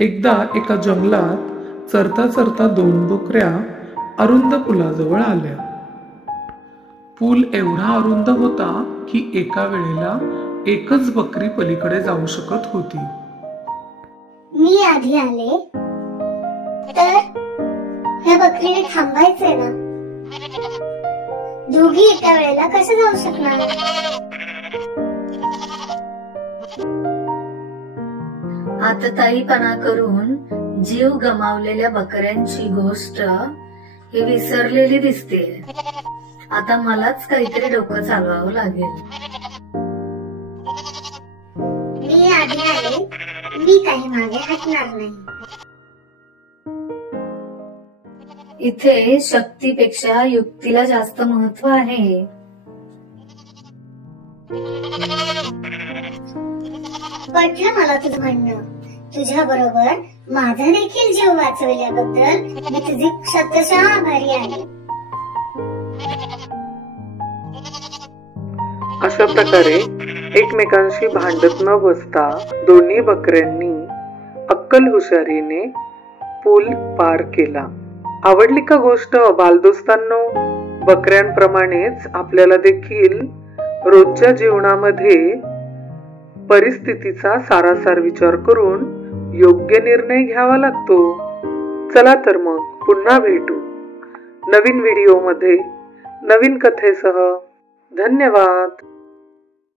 एकदा एका जंगलात चरता चरता दोन बकऱ्या अरुंद पुलाजवळ आल्या. पूल एवढा अरुंद होता की एका वेळेला एकच बकरी पलीकडे जाऊ शकत होती. मी आधी आले तर ह्या बकरीने थांबायचंय ना. दोघी एका वेळेला कसे जाऊ शकणार? आतताईपणा करून जीव गमावलेल्या बकऱ्यांची गोष्ट ही विसरलेली दिसते. आता मलाच काहीतरी डोकं चालवावं लागेल. मी आधी आले, मी काही मागे हटणार नाही. इथे शक्तीपेक्षा युक्तीला जास्त महत्व आहे. पटलं मला तुझं म्हणणं. तुझ्या बरोबर माझा देखील जीव वाचवल्याबद्दल मी तुझी शतशः आभारी आहे. अशा प्रकारे एकमेकांशी भांडत न बसता दोन्ही बकऱ्यांनी अक्कल हुशारीने पूल पार केला. आवडली का गोष्ट बालदोस्तांनो? बकऱ्यांप्रमाणेच आपल्याला देखील रोजच्या जीवनामध्ये परिस्थितीचा सारासार विचार करून योग्य निर्णय घ्यावा लागतो. चला तर मग पुन्हा भेटू नवीन व्हिडिओमध्ये नवीन कथेसह. धन्यवाद.